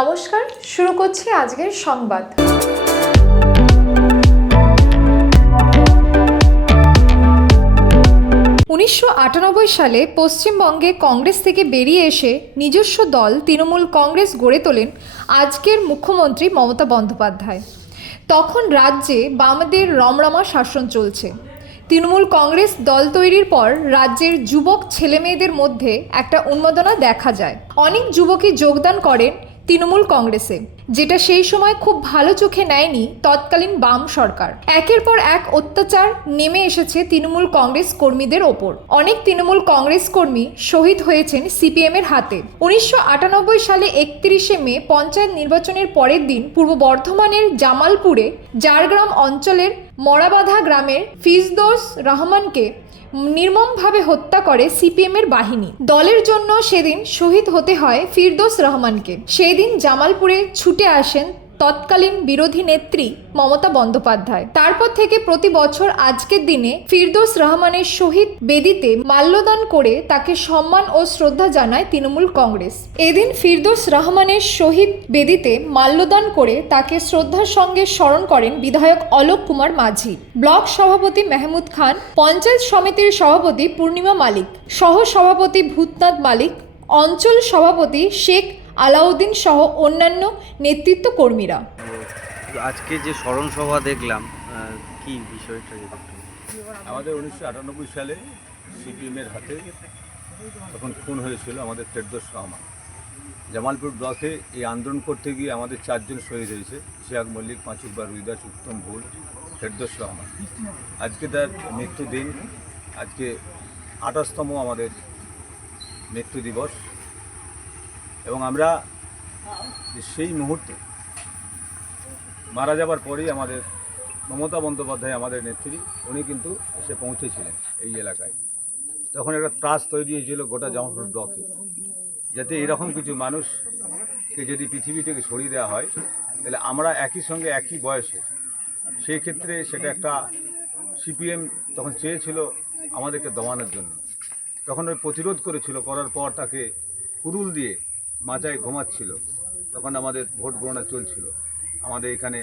নমস্কার, শুরু করছি আজকের সংবাদ। উনিশশো আটানব্বই সালে পশ্চিমবঙ্গে কংগ্রেস থেকে বেরিয়ে এসে নিজস্ব দল তৃণমূল কংগ্রেস গড়ে তোলেন আজকের মুখ্যমন্ত্রী মমতা বন্দ্যোপাধ্যায়। তখন রাজ্যে বামদের রমরমা শাসন চলছে। তৃণমূল কংগ্রেস দল তৈরির পর রাজ্যের যুবক ছেলেমেয়েদের মধ্যে একটা উন্মাদনা দেখা যায়। অনেক যুবকই যোগদান করেন তৃণমূল কংগ্রেসে, যেটা সেই সময় খুব ভালো চোখে নেয়নি তৎকালীন বাম সরকার। একের পর এক অত্যাচার নেমে এসেছে তৃণমূল কংগ্রেস কর্মীদের ওপর। অনেক তৃণমূল কংগ্রেস কর্মী শহীদ হয়েছেন সিপিএম এর হাতে। উনিশশো আটানব্বই সালে একত্রিশে মে পঞ্চায়েত নির্বাচনের পরের দিন পূর্ব বর্ধমানের জামালপুরে জারগ্রাম অঞ্চলের মরাবাধা গ্রামের ফিজদোস রহমানকে নির্মমভাবে হত্যা করে সিপিএম এর বাহিনী। দলের জন্য সেদিন শহীদ হতে হয় ফিরদোস রহমানকে। সেদিন জামালপুরে ছুটে আসেন তৎকালীন বিরোধী নেত্রী মমতা বন্দ্যোপাধ্যায়। তারপর থেকে প্রতি বছর আজকের দিনে ফিরদোস রহমানের শহীদ বেদিতে মাল্যদান করে তাকে সম্মান ও শ্রদ্ধা জানায় তৃণমূল কংগ্রেস। এদিন ফিরদোস রহমানের শহীদ বেদিতে মাল্যদান করে তাকে শ্রদ্ধার সঙ্গে স্মরণ করেন বিধায়ক অলোক কুমার মাঝি। ব্লক সভাপতি মেহমুদ খান, পঞ্চায়েত সমিতির সভাপতি পূর্ণিমা মালিক সহ সভাপতি ভূতনাথ মালিক, অঞ্চল সভাপতি শেখ আলাউদ্দিন সহ অন্যান্য নেতৃত্ব কর্মীরা। আজকে যে স্মরণ সভা দেখলাম কি বিষয়টা আমাদের উনিশশো আটানব্বই সালে সিপিএমের হাতে তখন খুন হয়েছিল আমাদের ফেরদোস রহমান জামালপুর ব্লকে এই আন্দোলন করতে গিয়ে আমাদের চারজন শহীদ হয়েছে শিয়াক মল্লিক পাঁচুকবার রুইদাস উত্তম ভুল ফেরদোস রহমান আজকে তার মৃত্যুদিন আজকে আঠাশতম আমাদের মৃত্যু দিবস। এবং আমরা সেই মুহূর্তে মারা যাবার পরেই আমাদের মমতা বন্দ্যোপাধ্যায়, আমাদের নেত্রী, উনি কিন্তু এসে পৌঁছেছিলেন এই এলাকায়। তখন একটা ত্রাস তৈরি হয়েছিল গোটা জামালপুর ব্লকে, যাতে এরকম কিছু মানুষকে যদি পৃথিবী থেকে সরিয়ে দেওয়া হয়, তাহলে আমরা একই সঙ্গে একই বয়সে সেই ক্ষেত্রে সেটা একটা সিপিএম তখন চেয়েছিল আমাদেরকে দমানোর জন্য। তখন ওই প্রতিরোধ করেছিল, করার পর তাকে কুরুল দিয়ে মাচায় ঘুমাচ্ছিল। তখন আমাদের ভোট গণনা চলছিল। আমাদের এখানে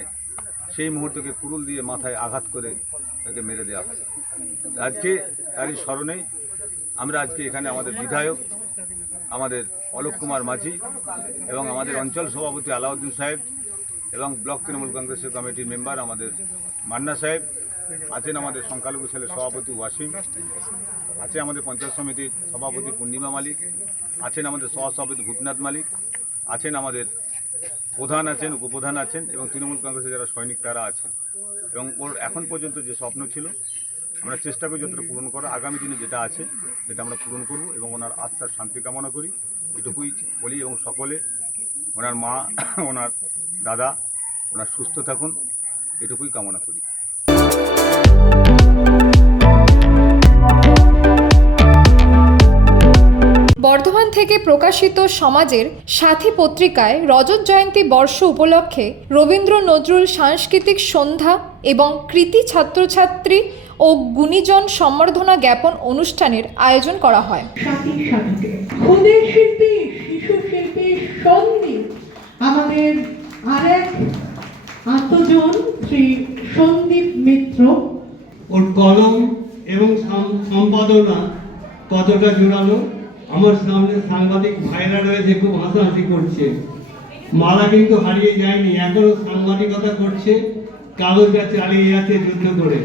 সেই মুহূর্তকে কুরুল দিয়ে মাথায় আঘাত করে তাকে মেরে দেওয়া হয়। আজকে তারই স্মরণে আমরা আজকে এখানে আমাদের বিধায়ক, আমাদের অলোক কুমার মাঝি এবং আমাদের অঞ্চল সভাপতি আলাউদ্দিন সাহেব এবং ব্লক তৃণমূল কংগ্রেসের কমিটির মেম্বার আমাদের মান্না সাহেব, আছেন আমাদের সংখ্যালঘু সেলের সভাপতি ওয়াসিম, আছে আমাদের পঞ্চায়েত সমিতির সভাপতি পূর্ণিমা মালিক আছেন আমাদের সহসভাপতি ভূতনাথ মালিক, আছেন আমাদের প্রধান আছেন, উপপ্রধান আছেন এবং তৃণমূল কংগ্রেসের যারা সৈনিক তারা আছেন। এবং ওর এখন পর্যন্ত যে স্বপ্ন ছিল, আমরা চেষ্টা করি যতটা পূরণ করা আগামী দিনে যেটা আছে, সেটা আমরা পূরণ করব এবং ওনার আত্মার শান্তি কামনা করি। এটুকুই বলি এবং সকলে, ওনার মা, ওনার দাদা, ওনার সুস্থ থাকুন, এটুকুই কামনা করি। বর্ধমান থেকে প্রকাশিত সমাজের সাথী পত্রিকায় রজত জয়ন্তী বর্ষ উপলক্ষে রবীন্দ্র নজরুল সাংস্কৃতিক সন্ধ্যা এবং কৃতি ছাত্রছাত্রী ও গুণীজন সম্বর্ধনা জ্ঞাপন অনুষ্ঠানের আয়োজন করা হয়। শিল্পী শিশু শিল্পী আমাদের আরেক আত্মজন শ্রী সন্দীপ মিত্র। ওর কলম এবং সম্পাদনা কতটা জোরালো আমার সামনে সাংবাদিক ভাইরা রয়েছে খুব হাসাহাসি করছে মালা কিন্তু হারিয়ে যায়নি এখনও সাংবাদিকতা করছে কাগজটা চালিয়ে যাচ্ছে যুদ্ধ করে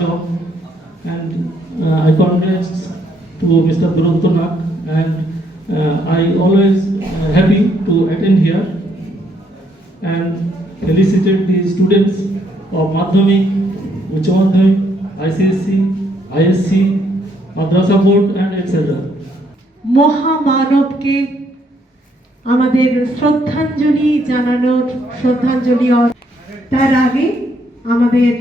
job and uh, I congrats to Mr. Duranta Nag and uh, I always uh, happy to attend here and felicitate the students of Madhyamik, Uच्च Madhyamik, ICSC, ISC, Madrasa board and etc. মহামানবকে আমাদের শ্রদ্ধাঞ্জলি জানানোর শ্রদ্ধাঞ্জলি তার আগে আমাদের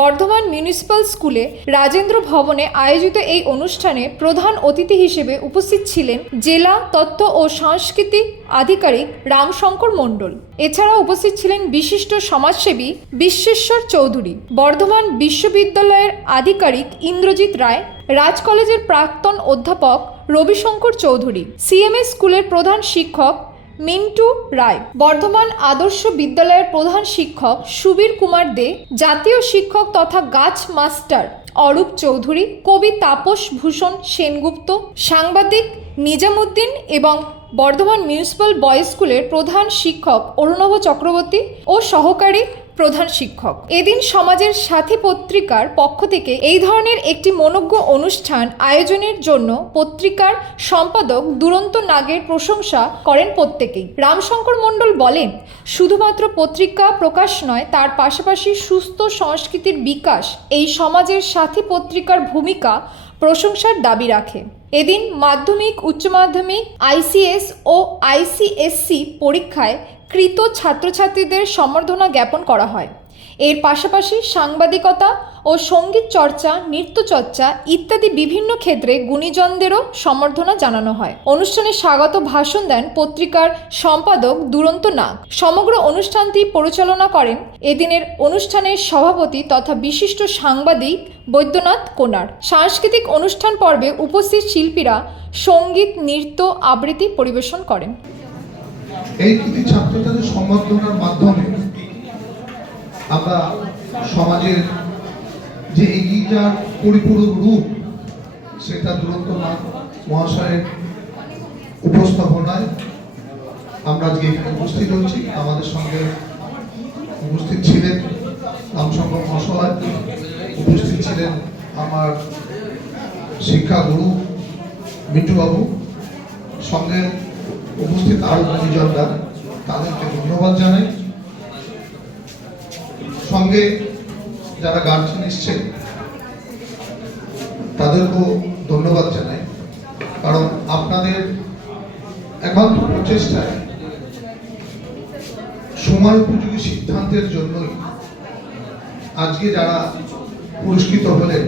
Bardhaman municipal স্কুলে রাজেন্দ্র ভবনে আয়োজিত এই অনুষ্ঠানে প্রধান অতিথি হিসেবে উপস্থিত ছিলেন জেলা তত্ত্ব ও সংস্কৃতি আধিকারিক রামশঙ্কর মণ্ডল। এছাড়া উপস্থিত ছিলেন বিশিষ্ট সমাজসেবী বিশ্বেশ্বর চৌধুরী, বর্ধমান বিশ্ববিদ্যালয়ের আধিকারিক ইন্দ্রজিৎ রায়, রাজ কলেজের প্রাক্তন অধ্যাপক রবিশঙ্কর চৌধুরী, সিএমএস স্কুলের প্রধান শিক্ষক মিন্টু রায়। বর্ধমান আদর্শ বিদ্যালয়ের প্রধান শিক্ষক সুবীর কুমার দে, জাতীয় শিক্ষক তথা গাছ মাস্টার অরূপ চৌধুরী, কবি তাপস ভূষণ সেনগুপ্ত, সাংবাদিক নিজামুদ্দিন এবং বর্ধমান মিউনিসিপ্যাল বয়েজ স্কুলের প্রধান শিক্ষক অরুণভ চক্রবর্তী ও সহকারী প্রধান শিক্ষক। এদিন সমাজের সাথী পত্রিকার পক্ষ থেকে এই ধরনের একটি মনোজ্ঞ অনুষ্ঠান আয়োজনের জন্য পত্রিকার সম্পাদক দুরন্ত নাগের প্রশংসা করেন প্রত্যেকেই। রামশঙ্কর মণ্ডল বলেন, শুধুমাত্র পত্রিকা প্রকাশ নয়, তার পাশাপাশি সুস্থ সংস্কৃতির বিকাশ এই সমাজের সাথী পত্রিকার ভূমিকা প্রশংসার দাবি রাখে। এদিন মাধ্যমিক, উচ্চ মাধ্যমিক, আইসিএস ও আইসিএসসি পরীক্ষায় কৃত ছাত্রছাত্রীদের সম্বর্ধনা জ্ঞাপন করা হয়। এর পাশাপাশি সাংবাদিকতা ও সংগীত চর্চা নৃত্য চর্চা ইত্যাদি বিভিন্ন ক্ষেত্রে গুণীজনদেরও সম্বর্ধনা জানানো হয়। অনুষ্ঠানে স্বাগত ভাষণ দেন পত্রিকার সম্পাদক দুরন্ত নাগ। সমগ্র অনুষ্ঠানটি পরিচালনা করেন এদিনের অনুষ্ঠানের সভাপতি তথা বিশিষ্ট সাংবাদিক বৈদ্যনাথ কোনার সাংস্কৃতিক অনুষ্ঠান পর্বে উপস্থিত শিল্পীরা সংগীত, নৃত্য আবৃত্তি পরিবেশন করেন। এই কৃতি ছাত্রছাত্রীদের সম্বর্ধনার মাধ্যমে আমরা সমাজের যে এগিয়ে যাওয়ার পরিপূরক রূপ, সেটা দুরন্ত মহাশয়ের উপস্থাপনায় আমরা আজকে এখানে উপস্থিত হচ্ছি। আমাদের সঙ্গে উপস্থিত ছিলেন রামশঙ্কর মহাশয়, উপস্থিত ছিলেন আমার শিক্ষাগুরু মিন্টুবাবু সঙ্গে উপস্থিত আরও গুণীজনরা তাদেরকে ধন্যবাদ জানাই। সঙ্গে যারা গার্জেন এসছেন তাদেরকেও ধন্যবাদ জানাই। কারণ আপনাদের একান্ত প্রচেষ্টায় সময় উপযোগী সিদ্ধান্তের জন্যই আজকে যারা পুরস্কৃত হলেন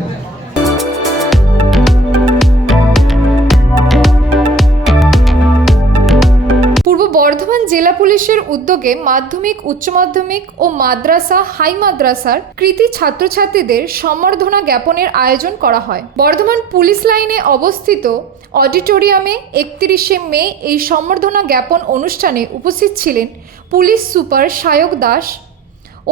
জেলা পুলিশের উদ্যোগে মাধ্যমিক, উচ্চ মাধ্যমিক ও মাদ্রাসা, হাই মাদ্রাসার কৃতি ছাত্রছাত্রীদের সম্বর্ধনা জ্ঞাপনের আয়োজন করা হয়। বর্ধমান পুলিশ লাইনে অবস্থিত অডিটোরিয়ামে একত্রিশে মে এই সম্বর্ধনা জ্ঞাপন অনুষ্ঠানে উপস্থিত ছিলেন পুলিশ সুপার সায়ক দাস,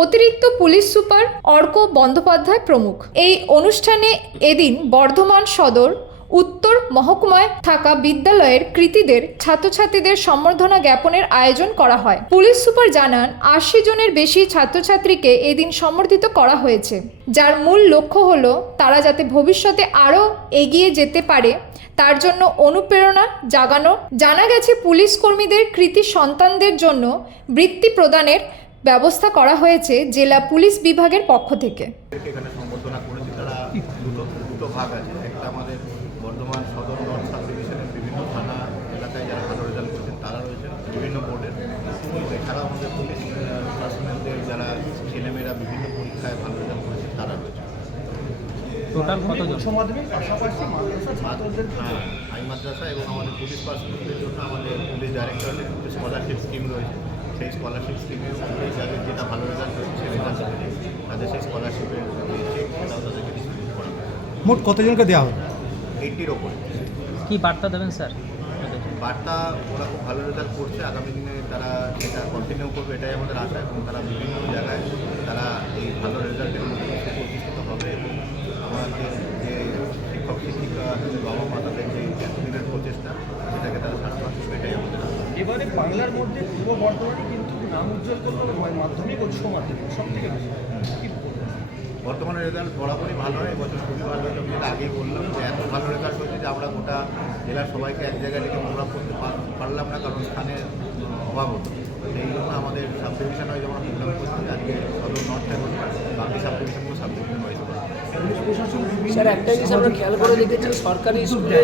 অতিরিক্ত পুলিশ সুপার অর্ক বন্দ্যোপাধ্যায় প্রমুখ। এই অনুষ্ঠানে এদিন বর্ধমান সদর উত্তর মহকুমায় থাকা বিদ্যালয়ের কৃতীদের, ছাত্রছাত্রীদের সম্বর্ধনা জ্ঞাপনের আয়োজন করা হয়। পুলিশ সুপার জানান, আশি জনের বেশি ছাত্রছাত্রীকে এদিন সম্বর্ধিত করা হয়েছে। যার মূল লক্ষ্য হলো, তারা যাতে ভবিষ্যতে আরও এগিয়ে যেতে পারে, তার জন্য অনুপ্রেরণা জাগানো। জানা গেছে, পুলিশ কর্মীদের কৃতি সন্তানদের জন্য বৃত্তি প্রদানের ব্যবস্থা করা হয়েছে জেলা পুলিশ বিভাগের পক্ষ থেকে। এখানে সম্বোধনা করেছি তারা দুটো দুটো ভাগ আছে একটা আমাদের বর্ধমান সদর নর্থ সাব ডিভিশনের বিভিন্ন থানা এলাকায় যারা ভালো রেজাল্ট করেছেন তারা রয়েছেন বিভিন্ন বোর্ডের এছাড়াও আমাদের পুলিশ পার্সোনালদের যারা ছেলেমেয়েরা বিভিন্ন পরীক্ষায় ভালো রেজাল্ট করেছেন তারা রয়েছে টোটাল কতজন? হ্যাঁ হাই মাদ্রাসা এবং আমাদের পুলিশ পার্সোনালদের জন্য আমাদের পুলিশ ডাইরেক্টরের স্কলারশিপ স্কিম রয়েছে। সেই স্কলারশিপ স্কিমে যাদের যেটা ভালো রেজাল্ট হয়েছে সেই রেজাল্ট তাদের সেই স্কলারশিপের চেক সেটাও তাদেরকে ডিস্ট্রিবিউট করা মোট কতজনকে দেওয়া হবে? এইটির ওপরে। কি বার্তা দেবেন স্যার? বার্তা ওরা খুব ভালো রেজাল্ট করছে। আগামী দিনে তারা সেটা কন্টিনিউ করবে এটাই আমাদের আশা। এবং তারা বিভিন্ন জায়গায় তারা এই ভালো রেজাল্টের মধ্যে প্রতিষ্ঠিত হবে। এবং আমাদের যে শিক্ষক শিক্ষিকা বাবা মা তাদের যে এতদিনের প্রচেষ্টা সেটাকে তারা সার্থক এটাই আমাদের এবারে বাংলার মধ্যে পূর্ব বর্ধমানে কিন্তু নাম উজ্জ্বল করল মাধ্যমিক উচ্চ মাধ্যমিক সব থেকে বেশি। কি বর্তমানে রেজাল্ট বরাবরই ভালো হয় এবছর খুবই ভালো হয়েছে। আমি যেটা আগেই বললাম যে এত ভালো রেজাল্ট হয়েছে যে আমরা গোটা জেলার সবাইকে এক জায়গায় রেখে প্রোগ্রাম করতে পার- পারলাম না কারণ স্থানের অভাব হতো। সেই জন্য আমাদের সাব ডিভিশন ওয়াইজ আমরা প্রোগ্রাম করছি আজকে সদর নর্থ বাকি সাব ডিভিশনগুলো সাব ডিভিশন ওয়াইজ স্যার একটা জিনিস আমরা খেয়াল করে দেখেছি সরকারি স্কুলে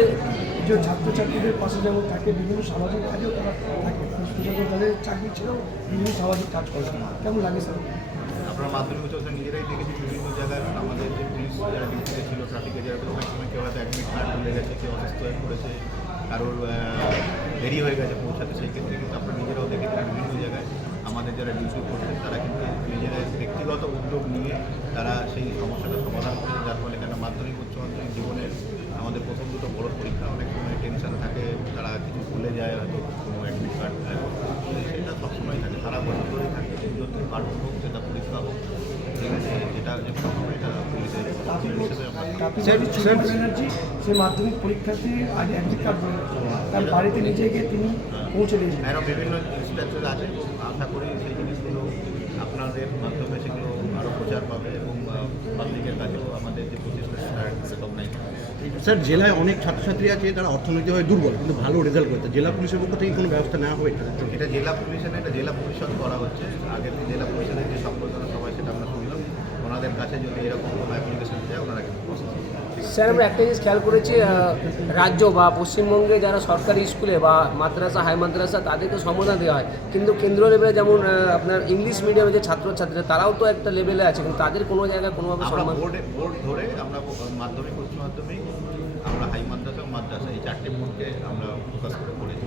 যে ছাত্রছাত্রীদের পাশে যেমন থাকে বিভিন্ন সামাজিক কাজেও তারা থাকে। তাদের চাকরি ছেড়েও বিভিন্ন সামাজিক কাজ করে। কেমন লাগে স্যার? আমরা মাধ্যমিক উচ্চ নিজেরাই দেখেছি বিভিন্ন জায়গায় আমাদের যে পুলিশ যারা ডিউটিতে ছিল ট্রাফিকে যারা অনেক সময় কেউ হয়তো অ্যাডমিট কার্ড চলে গেছে কেউ অসুস্থ হয়ে পড়েছে কারোর দেরি হয়ে গেছে পৌঁছাতে সেই ক্ষেত্রে কিন্তু আমরা নিজেরাও দেখেছি বিভিন্ন জায়গায়। আমাদের যারা ডিউটি করছেন, তারা কিন্তু নিজেদের ব্যক্তিগত উদ্যোগ নিয়ে তারা সেই সমস্যাটা সমাধান করছে যার ফলে কেন মাধ্যমিক, উচ্চ মাধ্যমিক জীবনের আমাদের প্রথম দুটো বড় পরীক্ষা, অনেক সময় টেনশন থাকে, তারা কিছু ভুলে যায়, হয়তো কোনো অ্যাডমিট কার্ড সেটা সবসময় থাকে সারা বছর করে থাকে যত কার্ড হোক সেটা পরীক্ষা হোক, ঠিক আছে, যেটা সময় এটা পুলিশের হিসেবে আমরা সে মাধ্যমিক পরীক্ষার্থী আজ অ্যাডমিট কার্ড বলে তার বাড়িতে নিজে গিয়ে তিনি পৌঁছে দিয়েছেন আরও বিভিন্ন ইনস্ট্রাকচার আছে। আশা করি সেই জিনিসগুলো আপনাদের মাধ্যমে সেগুলো আরও প্রচার পাবে এবং পাবলিকের কাছেও আমাদের যে প্রচেষ্টা সেটা রেকগনাইজ স্যার জেলায় অনেক ছাত্রছাত্রী আছে তারা অর্থনৈতিকভাবে দুর্বল কিন্তু ভালো রেজাল্ট করেছে জেলা পুলিশের পক্ষ থেকে কোনো ব্যবস্থা নেওয়া হবে এটা এটা জেলা পুলিশের এটা জেলা পরিষদ করা হচ্ছে। আগের যে জেলা পরিষদের যে সম্বর্ধনা সবাই সেটা আমরা শুনলাম ওনাদের কাছে যদি এরকম কোনো অ্যাপ্লিকেশন যায় ওনারা কিন্তু স্যার আমরা একটা জিনিস খেয়াল করেছি রাজ্য বা পশ্চিমবঙ্গে যারা সরকারি স্কুলে বা মাদ্রাসা হাই মাদ্রাসা তাদেরকে সম্বোধন দেওয়া হয়। কিন্তু কেন্দ্র লেভেলে যেমন আপনার ইংলিশ মিডিয়ামে যে ছাত্রছাত্রীরা তারাও তো একটা লেভেলে আছে কিন্তু তাদের কোনো জায়গায় কোনোভাবে আমরা সম্মান বোর্ডে বোর্ড ধরে আমরা মাধ্যমিক উচ্চ মাধ্যমিক আমরা হাই মাদ্রাসা মাদ্রাসা এই চারটে বোর্ডকে আমরা ফোকাস করে করেছি।